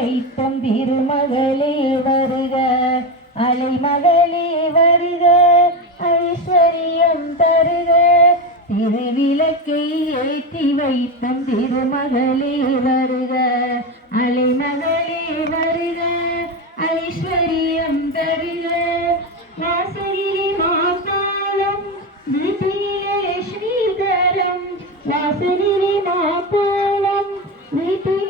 வைத்தம் திருமகளே வருக, அலைமகளே வருக, ஐஸ்வர்யம் தருக. திருவிளக்கை ஏற்றி வைத்தம் திருமகளே வருக, அலைமகளே வருக, ஐஸ்வர்யம் தருக. வாசகிரி மாத்தாளம் வீட்டிலே ஸ்ரீதரம், வாசகிரி மாத்தாளம் வீட்டிலே